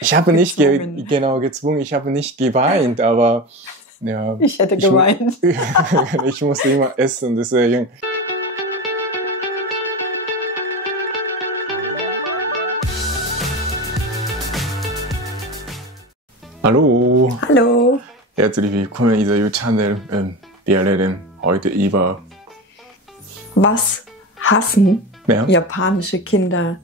Ich habe nicht genau gezwungen, ich habe nicht geweint, aber ja. Ich hätte geweint. Ich musste immer essen, deswegen. Hallo. Hallo. Herzlich willkommen in dieser YouTube-Channel. Wir reden heute über... Was hassen japanische Kinder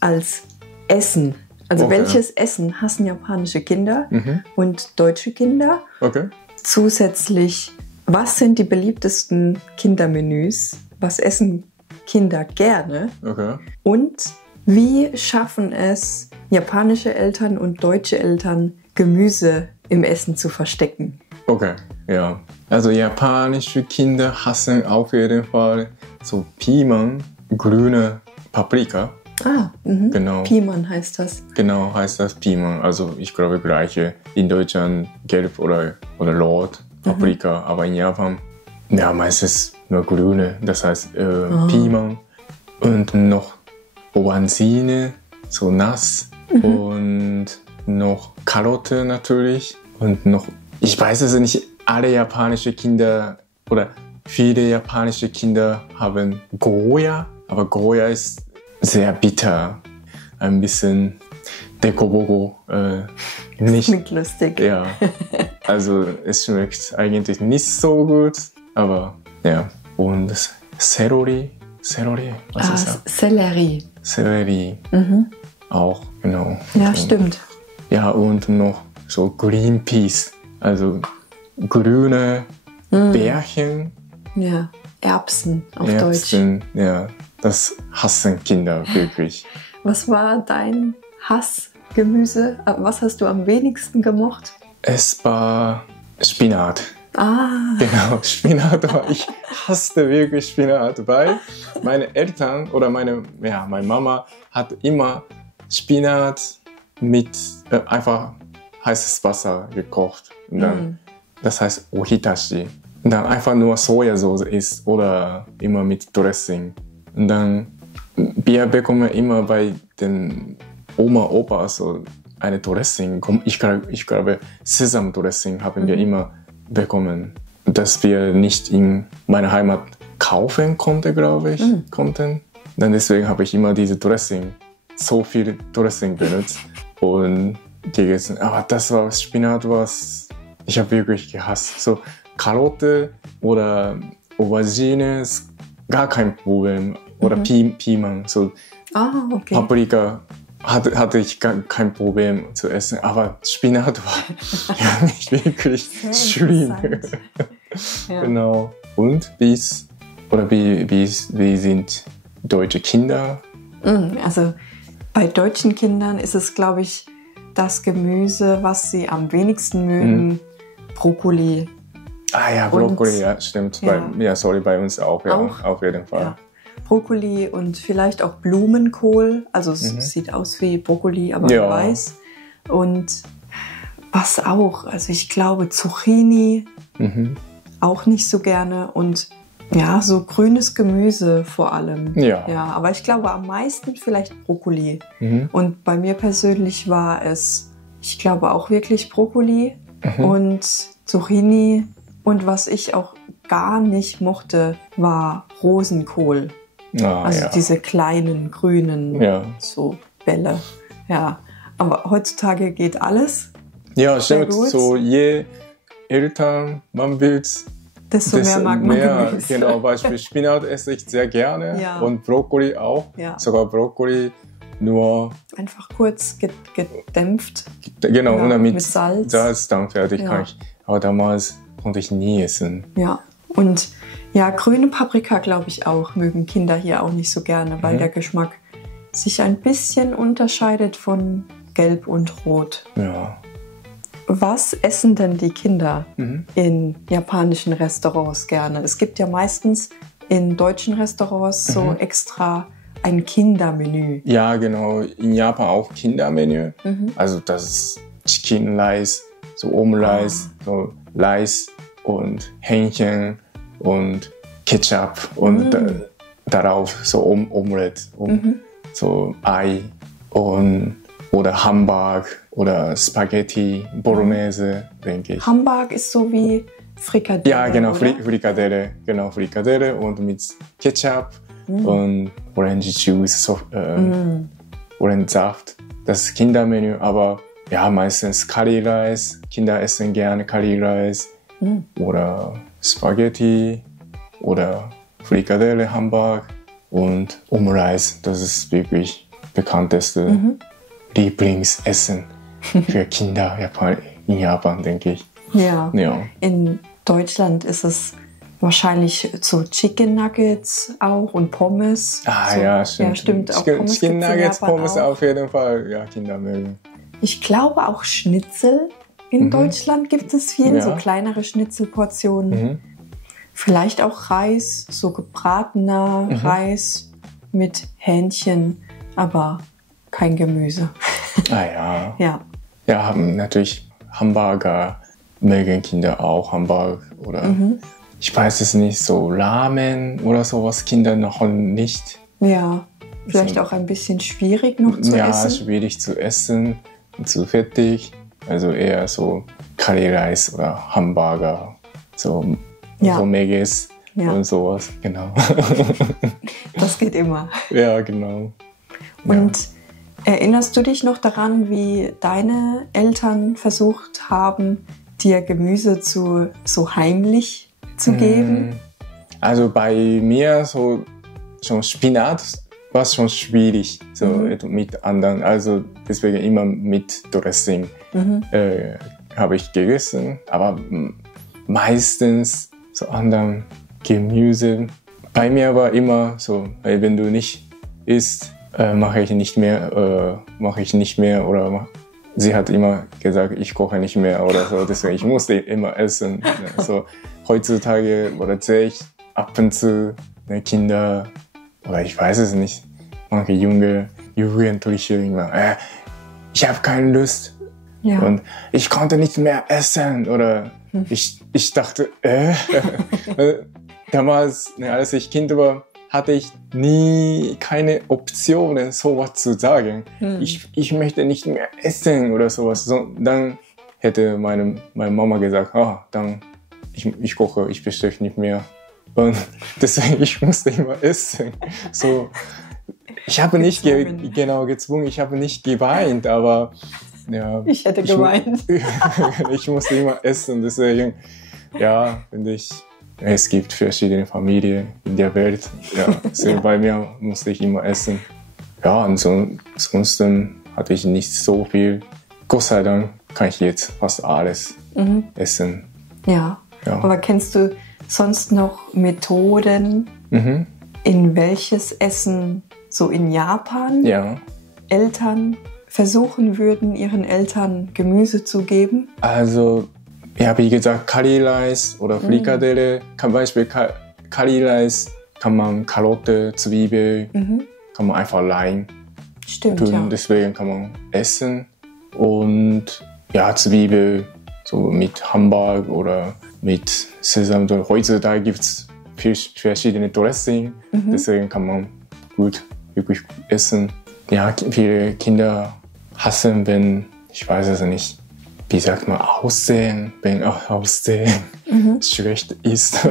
als Essen? Also Okay. welches Essen hassen japanische Kinder und deutsche Kinder? Okay. Zusätzlich, was sind die beliebtesten Kindermenüs? Was essen Kinder gerne? Okay. Und wie schaffen es japanische Eltern und deutsche Eltern, Gemüse im Essen zu verstecken? Okay, ja. Also japanische Kinder hassen auf jeden Fall so Pimen, grüne Paprika. Genau. Pimen heißt das. Genau, heißt das Pimen. Also ich glaube gleiche in Deutschland gelb oder rot Paprika, aber in Japan ja meistens nur grüne. Das heißt Pimen und noch Aubergine, so nass und noch Karotte natürlich und noch, ich weiß es nicht, alle japanische Kinder oder viele japanische Kinder haben Goya, aber Goya ist sehr bitter, ein bisschen Dekobogo, nicht. Klingt lustig. Ja, also es schmeckt eigentlich nicht so gut, aber ja. Und Sellerie, was ist das? Sellerie. Sellerie, auch, genau. Ja, und, stimmt. ja, und noch so Green Peas, also grüne Bärchen. Ja, Erbsen auf Erbsen, ja, das hassen Kinder wirklich. Was war dein Hassgemüse? Was hast du am wenigsten gemocht? Es war Spinat. Ah, Genau, Spinat, ich hasste wirklich Spinat, weil meine Eltern oder meine Mama hat immer Spinat mit einfach heißes Wasser gekocht. Und dann, das heißt Ohitashi. Und dann einfach nur Sojasauce isst oder immer mit Dressing. Und dann, wir bekommen immer bei den Oma, Opa so eine Dressing. Ich glaube, Sesam-Dressing haben wir immer bekommen, dass wir nicht in meiner Heimat kaufen konnten, glaube ich. Dann deswegen habe ich immer diese Dressing, so viel Dressing benutzt und gegessen. Aber das war Spinat, was ich habe wirklich gehasst. So Karotte oder Aubergine ist gar kein Problem. Oder Pimen, so okay. Paprika hatte ich kein Problem zu essen, aber Spinat war ja nicht wirklich schlimm. Ja. Genau. Und wie sind deutsche Kinder? Also bei deutschen Kindern ist es, glaube ich, das Gemüse, was sie am wenigsten mögen, Brokkoli. Ah ja, Brokkoli, ja, stimmt. Bei uns auch, ja, auf jeden Fall. Ja. Brokkoli und vielleicht auch Blumenkohl. Also es sieht aus wie Brokkoli, aber weiß. Und was auch, also ich glaube Zucchini auch nicht so gerne. Und ja, so grünes Gemüse vor allem. Ja, aber ich glaube am meisten vielleicht Brokkoli. Und bei mir persönlich war es, ich glaube auch wirklich Brokkoli und Zucchini. Und was ich auch gar nicht mochte, war Rosenkohl. Diese kleinen grünen so Bälle. Ja, aber heutzutage geht alles. Ja, stimmt. So je älter man wird, desto mehr mag man Gemüse. Genau, Beispiel Spinat esse ich sehr gerne und Brokkoli auch. Ja. Sogar Brokkoli nur einfach kurz gedämpft. Genau, und mit Salz. Salz dann fertig kann ich. Aber damals konnte ich nie essen. Ja, und ja, grüne Paprika, glaube ich auch, mögen Kinder hier auch nicht so gerne, weil der Geschmack sich ein bisschen unterscheidet von Gelb und Rot. Ja. Was essen denn die Kinder in japanischen Restaurants gerne? Es gibt ja meistens in deutschen Restaurants so extra ein Kindermenü. Ja, genau. In Japan auch Kindermenü. Also das ist Chicken Rice, so Omelette, so Reis und Hähnchen und Ketchup und darauf so Omelette und so Ei und oder Hamburg oder Spaghetti, Bolognese, denke ich. Hamburg ist so wie Frikadelle. Ja, genau, oder? Frikadelle. Genau, Frikadelle und mit Ketchup und Orange Juice, Orangensaft. Das ist Kindermenü, aber ja, meistens Curry Rice. Kinder essen gerne Curry Rice oder Spaghetti oder Frikadelle, Hamburg und Omurice. Das ist wirklich bekannteste Lieblingsessen für Kinder in Japan, denke ich. Ja. Ja. In Deutschland ist es wahrscheinlich so Chicken Nuggets auch und Pommes. Ah, ja, stimmt. Ja, stimmt. Auch Chicken Nuggets, Pommes auch. auf jeden Fall. Ja, Kinder mögen. Ich glaube auch Schnitzel in Deutschland gibt es viel, Ja. so kleinere Schnitzelportionen. Vielleicht auch Reis, so gebratener Reis mit Hähnchen, aber kein Gemüse. Ah ja. Ja. Ja, haben natürlich Hamburger mögen Kinder auch. Hamburg oder ich weiß es nicht, so Ramen oder sowas Kinder noch nicht. Ja, vielleicht auch ein bisschen schwierig noch zu Ja, essen. schwierig zu essen, zu fettig. Also eher so Curry Rice oder Hamburger, so Megis und sowas, genau. Das geht immer. Ja, genau. Und erinnerst du dich noch daran, wie deine Eltern versucht haben, dir Gemüse so heimlich zu geben? Also bei mir so schon Spinat war schon schwierig so mit anderen. Also deswegen immer mit Dressing habe ich gegessen. Aber meistens so anderen Gemüse. Bei mir war immer so, wenn du nicht isst, mache ich nicht mehr oder sie hat immer gesagt, ich koche nicht mehr oder so, deswegen ich musste immer essen. Also heutzutage oder sehe ich ab und zu Kinder oder ich weiß es nicht, manche Jugendliche immer, ich habe keine Lust und ich konnte nicht mehr essen oder ich dachte, damals, als ich Kind war, hatte ich nie keine Optionen, sowas zu sagen. Ich möchte nicht mehr essen oder sowas. So, dann hätte meine Mama gesagt, dann ich koche, ich bestelle nicht mehr. Und deswegen, ich musste immer essen. So, ich habe nicht gezwungen, ich habe nicht geweint, aber ja. Ich hätte geweint. Ich musste immer essen, deswegen, ja, finde ich, es gibt verschiedene Familien in der Welt. Ja, deswegen bei mir musste ich immer essen. Ja, ansonsten hatte ich nicht so viel. Gott sei Dank kann ich jetzt fast alles essen. Ja, aber kennst du sonst noch Methoden, in welches Essen so in Japan Eltern versuchen würden, ihren Eltern Gemüse zu geben? Also, ja, wie gesagt, Curry Rice oder Frikadelle. Zum Beispiel Curry Rice kann man Karotte, Zwiebel, kann man einfach rein tun. Deswegen kann man essen. Und ja, Zwiebel so mit Hamburg oder mit Sesam. Heutzutage gibt es verschiedene Dressing. Deswegen kann man gut, wirklich essen. Ja, viele Kinder hassen, wenn, ich weiß es nicht, wie sagt man, Aussehen schlecht ist.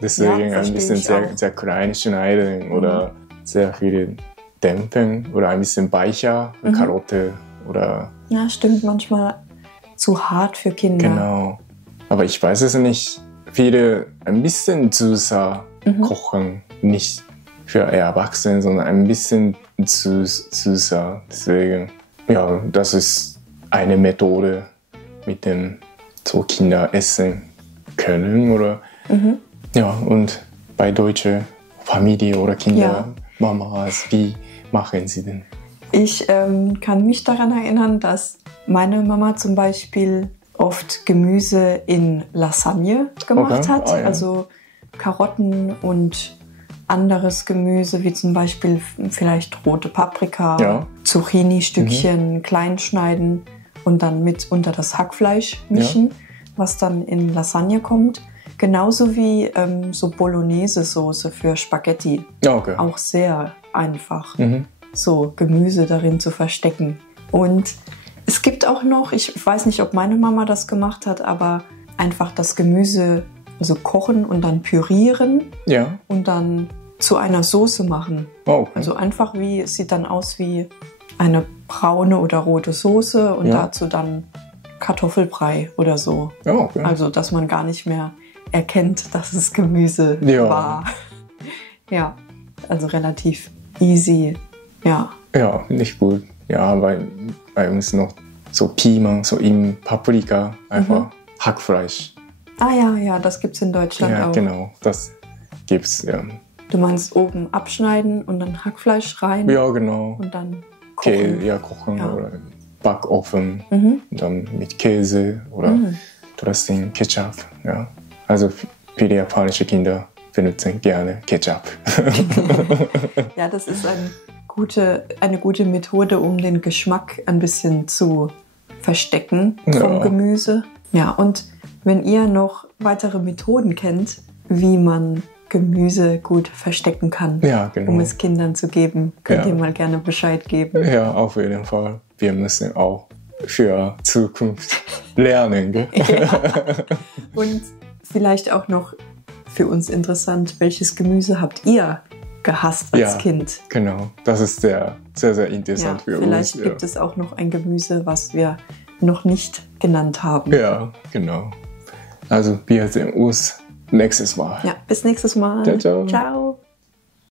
Deswegen ein bisschen sehr klein schneiden oder sehr viele dämpfen oder ein bisschen weicher, Karotte oder... Ja, stimmt, manchmal zu hart für Kinder. Genau. Aber ich weiß es nicht. Viele ein bisschen süßer kochen, nicht für Erwachsene, sondern ein bisschen süßer. Deswegen, ja, das ist eine Methode, mit dem so Kinder essen können. Oder, ja, und bei deutscher Familie oder Kinder, Mamas, wie machen sie denn? Ich kann mich daran erinnern, dass meine Mama zum Beispiel oft Gemüse in Lasagne gemacht hat. Also Karotten und anderes Gemüse, wie zum Beispiel vielleicht rote Paprika, Zucchini-Stückchen klein schneiden und dann mit unter das Hackfleisch mischen, was dann in Lasagne kommt. Genauso wie so Bolognese-Soße für Spaghetti. Auch sehr einfach, so Gemüse darin zu verstecken. Und es gibt auch noch, ich weiß nicht, ob meine Mama das gemacht hat, aber einfach das Gemüse also kochen und dann pürieren und dann zu einer Soße machen. Oh, okay. Also einfach es sieht dann aus wie eine braune oder rote Soße und dazu dann Kartoffelbrei oder so. Oh, okay. Also, dass man gar nicht mehr erkennt, dass es Gemüse war. Ja, also relativ easy, ja. Ja, nicht gut. Ja, bei uns noch so Piemang, so im Paprika, einfach Hackfleisch. Ah ja, das gibt's in Deutschland auch. Ja, genau, das gibt's, ja. Du meinst oben abschneiden und dann Hackfleisch rein? Ja, genau. Und dann kochen? Kochen oder Backofen. Und dann mit Käse oder Dressing, Ketchup. Ja. Also viele japanische Kinder benutzen gerne Ketchup. Ja, das ist eine gute Methode, um den Geschmack ein bisschen zu verstecken vom Gemüse. Ja, und wenn ihr noch weitere Methoden kennt, wie man Gemüse gut verstecken kann, um es Kindern zu geben, könnt ihr mal gerne Bescheid geben. Ja, auf jeden Fall. Wir müssen auch für Zukunft lernen. Gell? Ja. Und vielleicht auch noch für uns interessant, welches Gemüse habt ihr gehasst als Kind? Genau, das ist sehr, sehr interessant für uns. Vielleicht gibt es auch noch ein Gemüse, was wir noch nicht genannt haben. Ja, genau. Also wir sehen uns nächstes Mal. Ja, bis nächstes Mal. Ciao, ciao. Ciao.